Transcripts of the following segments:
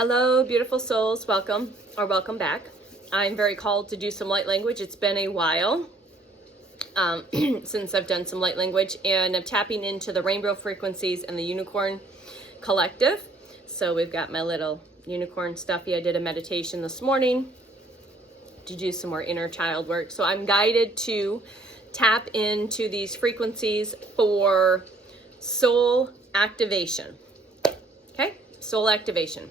Hello, beautiful souls. Welcome or welcome back. I'm very called to do some light language. It's been a while since I've done some light language, and I'm tapping into the rainbow frequencies and the unicorn collective. So we've got my little unicorn stuffy. I did a meditation this morning to do some more inner child work. So I'm guided to tap into these frequencies for soul activation. Okay, soul activation.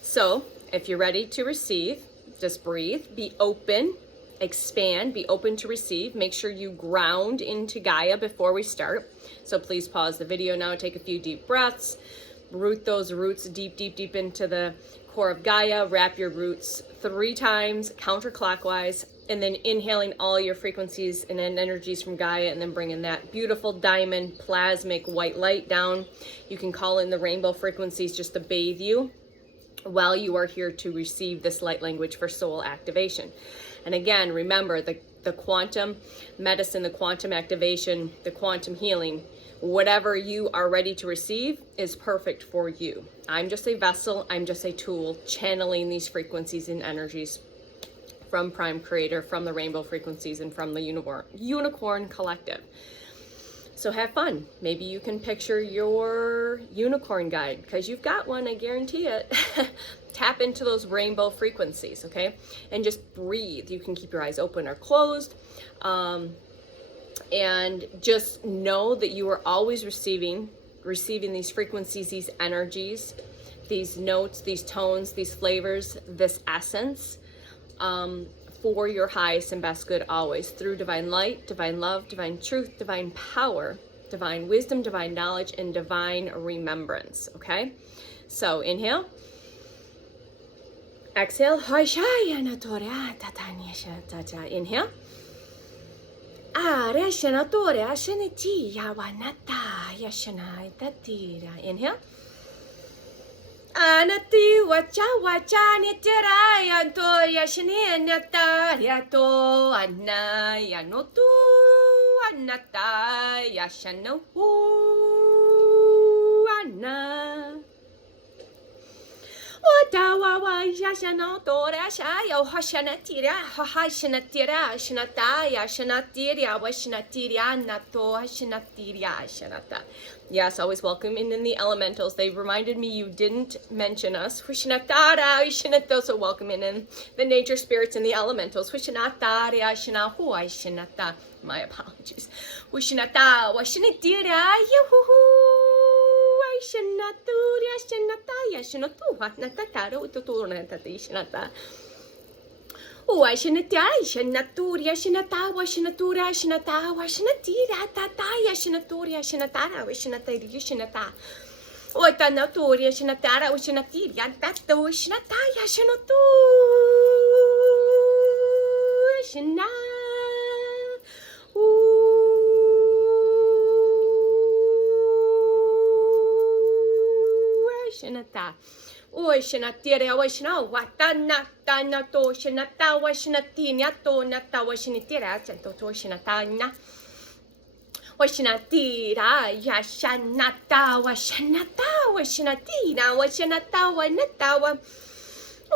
So if you're ready to receive, just breathe, be open, expand, be open to receive. Make sure you ground into Gaia before we start. So please pause the video now, take a few deep breaths, root those roots deep, deep, deep into the core of Gaia. Wrap your roots 3 times counterclockwise, and then inhaling all your frequencies and energies from Gaia, and then bringing that beautiful diamond plasmic white light down. You can call in the rainbow frequencies just to bathe you while you are here to receive this light language for soul activation. And again, remember the quantum medicine, the quantum activation, the quantum healing, whatever you are ready to receive is perfect for you. I'm just a vessel, I'm just a tool channeling these frequencies and energies from Prime Creator, from the rainbow frequencies, and from the unicorn collective. So have fun. Maybe you can picture your unicorn guide, because you've got one, I guarantee it. Tap into those rainbow frequencies, okay? And just breathe. You can keep your eyes open or closed. And just know that you are always receiving these frequencies, these energies, these notes, these tones, these flavors, this essence, for your highest and best good always, through divine light, divine love, divine truth, divine power, divine wisdom, divine knowledge, and divine remembrance, okay? So inhale, exhale, inhale, inhale, Anati wacha wacha nitera to yashne nata yato anna yanotu anata yashano anna Otawa wa yashano tora shayo hashanatira hashanatira shanata yashanatira washanatira nato hashanatira shanata. Yes, always welcoming in the elementals. They reminded me you didn't mention us. So welcoming in the nature spirits and the elementals. My apologies. Oh, I shouldn't die. Shanaturia, Shanata, Washinatura, Shanata, Washinatira, Tata, Yashinaturia, Shanatara, Washinatari, Shanata. Oh, Tanaturia, Shanatara, Washinatiria, Tata, Washinata, Yashinatu, Shana. Shanata. Oi, shanatira, washina, watana, tana, to, shanata, washinatina, to, nata, washinitira, santo, to, shinatana. Washinatira, yashanata, washanata, washinatina, washanata, wanatawa.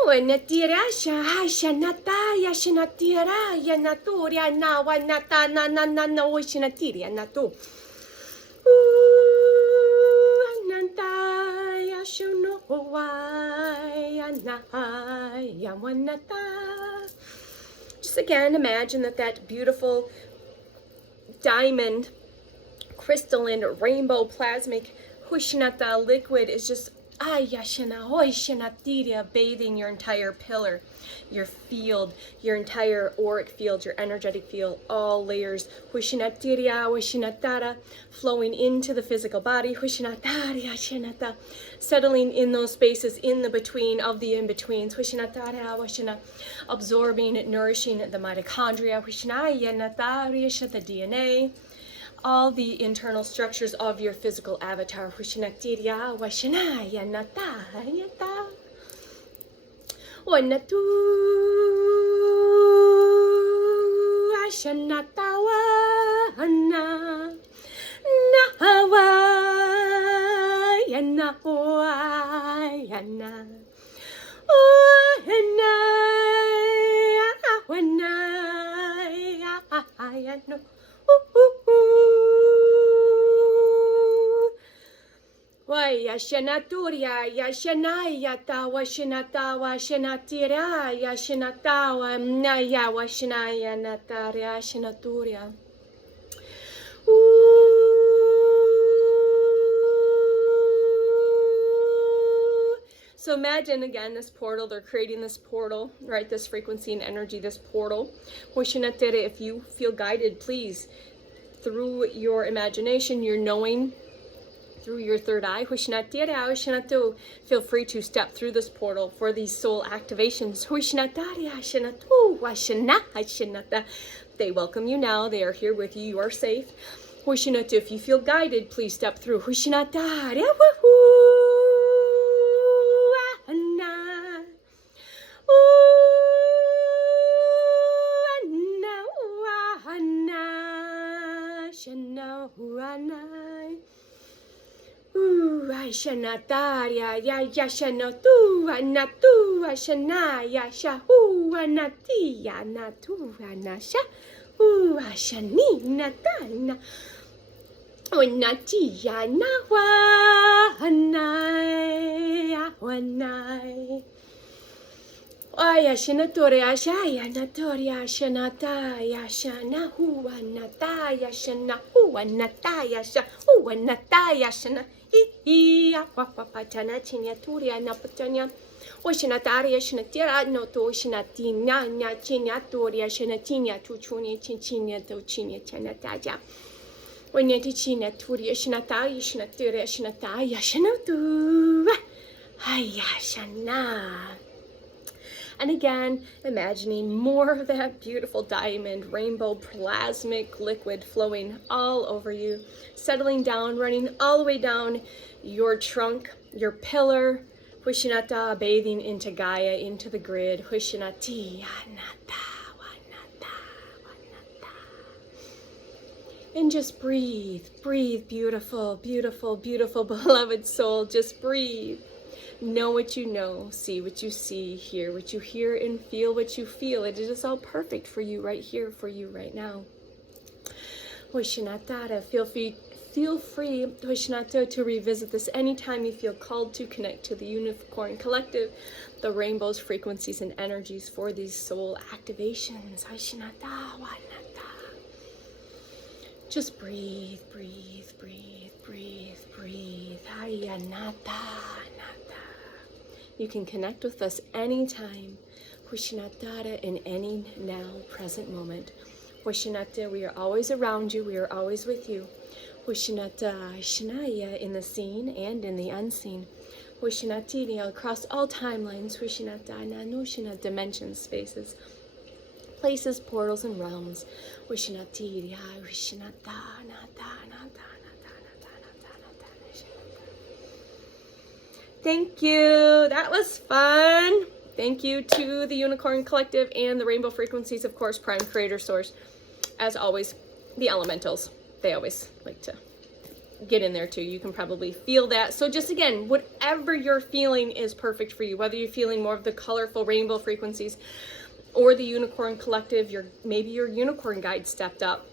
Wanatira, shanata, yashanatira, yanaturia, na, wanata, na, washinatira, natu. Just again, imagine that beautiful diamond, crystalline, rainbow, plasmic Hushnata liquid is just bathing your entire pillar, your field, your entire auric field, your energetic field, all layers. Flowing into the physical body. Settling in those spaces in the between of the in-betweens. Absorbing, nourishing the mitochondria. The DNA. All the internal structures of your physical avatar. Yashanaturia, Yashanaya, Tawa, Shinatawa, Shinatira, Yashinatawa, Naya, Washinaya, Nataria, Shinaturia. So imagine again this portal, they're creating this portal, right? This frequency and energy, this portal. Washinatira, if you feel guided, please, through your imagination, your knowing, through your third eye, feel free to step through this portal for these soul activations. They welcome you now. They are here with you. You are safe. If you feel guided, please step through. Shanataria, ya shanatu, anatu, ashanaya, shahu, anatia, natu, anasha, ashani, natana, unatia, nawa, anaya, wanai. Aya shanatoria, shaya, natoria, shanataya, shanahu, anataya, shanahu, anataya, shahu, anataya, shana. Papatana Chinaturia Napatania Washinataria Shinatira no to Shinatina Chinaturia Shinatina Tuchuni Chinchinia to Chinia Chanataja. When Yetichina Turia Shinataya Shinatira Shinataya Shinatu Hayashana. And again, imagining more of that beautiful diamond, rainbow, plasmic liquid flowing all over you, settling down, running all the way down your trunk, your pillar, Hushinata, bathing into Gaia, into the grid, Hushinati, Anata, Wanata, Wanata. And just breathe, breathe, beautiful, beautiful, beautiful, beloved soul, just breathe. Know what you know, see what you see, hear what you hear, and feel what you feel. It is all perfect for you right here, for you right now. Hoshinatara, feel free, Hoshinata, to revisit this anytime you feel called to connect to the Unicorn Collective, the rainbow's frequencies and energies for these soul activations. Hoshinata, Wanata. Just breathe, breathe, breathe, breathe, breathe. Hayanata. You can connect with us anytime. Hushinatara, in any now present moment. Hushinata, we are always around you. We are always with you. Hushinata, Shinaya, in the seen and in the unseen. Hushinatiri, across all timelines. Hushinata, Nanushina, dimensions, spaces, places, portals, and realms. Hushinatiri, Hushinata, Nata, Nata. Thank you. That was fun. Thank you to the Unicorn Collective and the Rainbow Frequencies, of course, Prime Creator Source. As always, the elementals. They always like to get in there too. You can probably feel that. So just again, whatever you're feeling is perfect for you. Whether you're feeling more of the colorful rainbow frequencies or the Unicorn Collective, maybe your unicorn guide stepped up.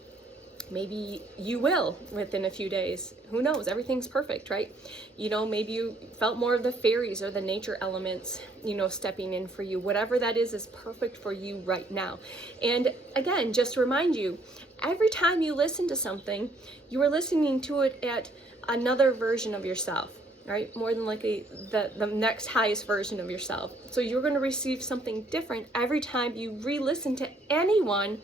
Maybe you will within a few days. Who knows? Everything's perfect, right? You know, maybe you felt more of the fairies or the nature elements, you know, stepping in for you. Whatever that is perfect for you right now. And again, just to remind you, every time you listen to something, you are listening to it at another version of yourself, right? More than likely the next highest version of yourself. So you're going to receive something different every time you re-listen to anyone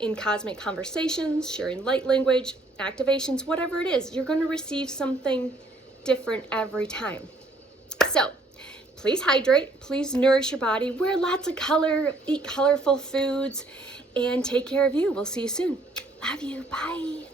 in cosmic conversations, sharing light language, activations, whatever it is, you're going to receive something different every time. So please hydrate, please nourish your body, wear lots of color, eat colorful foods, and take care of you. We'll see you soon. Love you. Bye.